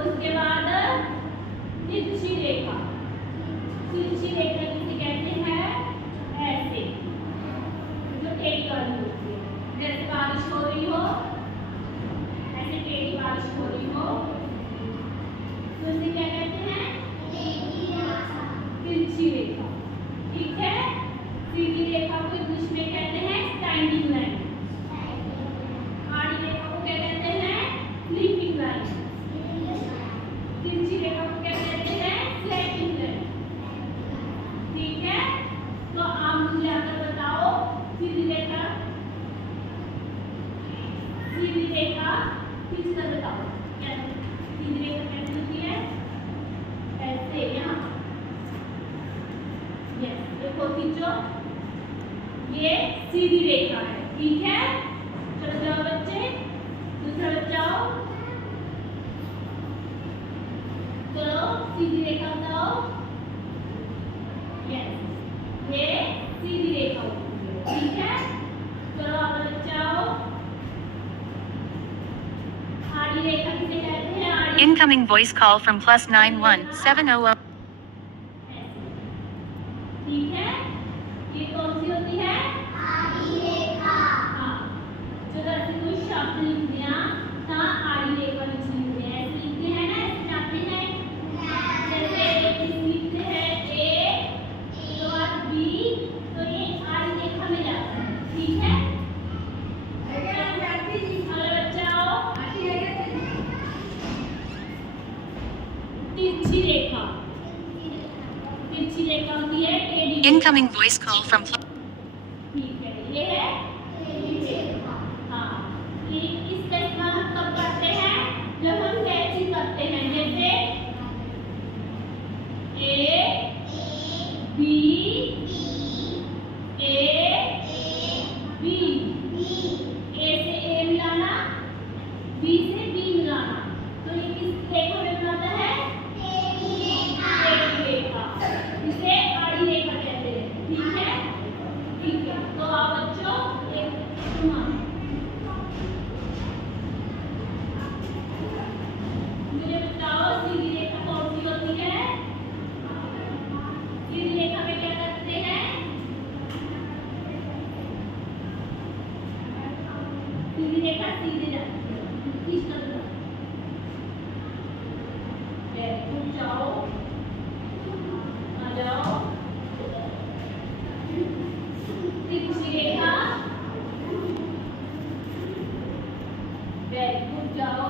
और उसके बाद तिरछी रेखा। तिरछी रेखा जिसे कहते हैं ऐसे, जो टेढ़ी वाली होती है। जैसे बारिश हो रही हो, ऐसे टेढ़ी बारिश हो रही हो तो इसे क्या कहते हैं? तिरछी रेखा। ठीक है। सीधी रेखा को इंग्लिश में कहते हैं स्टैंडिंग लाइन। आड़ी रेखा को क्या कहते हैं? Sleeping line. तिरछी रेखा को क्या कहते हैं? Slanting line. ठीक है। तो आप मुझे आकर बताओ, सीधी रेखा खींचकर बताओ क्या सीधी रेखा कैसे होती है? ऐसे यहाँ। यस, देखो खींचो, ये सीधी रेखा है। ठीक है। चलो जाओ बच्चे, दूसरा बच्चा आओ। चलो सीधी रेखा बताओ। यस, ये सीधी रेखा होती है। ठीक है। चलो आप बच्चा आओ। आड़ी रेखा किसे कहते हैं? Incoming voice call from +91 700. ठीक है। ये कौन सी होती है? आड़ी रेखा। हाँ, जो अगर कोई शब्द लिख दिया तो आड़ी रेखा लिखते हैं। ऐसे लिखते हैं ना, ऐसे जाते हैं। जैसे लिखते हैं ए तो बाद बी, तो ये आड़ी रेखा में जाता है। ठीक है। अगला बच्चा आओ। तिरछी रेखा। तिरछी रेखा होती है टेढ़ी। Incoming voice call from ठीक है, ये है टेढ़ी रेखा। हाँ, इसका इस्तेमाल हम कब करते हैं? जब हम मैचिंग करते हैं। जैसे ए बी, ए बी, ए से ए मिलाना, बी से बी मिलाना, तो ये किस रेखा में बनाता है? टेढ़ी रेखा। इसे आड़ी रेखा कहते हैं। ठीक है। ठीक है। तो आप बच्चों एक मुझे बताओ, सीधी रेखा कौन सी होती है? सीधी रेखा में क्या करते हैं? सीधी रेखा सीधे जाती है। खींच कर दो। जाओ, आ जाओ। तिरछी रेखा, वेरी गुड, जाओ।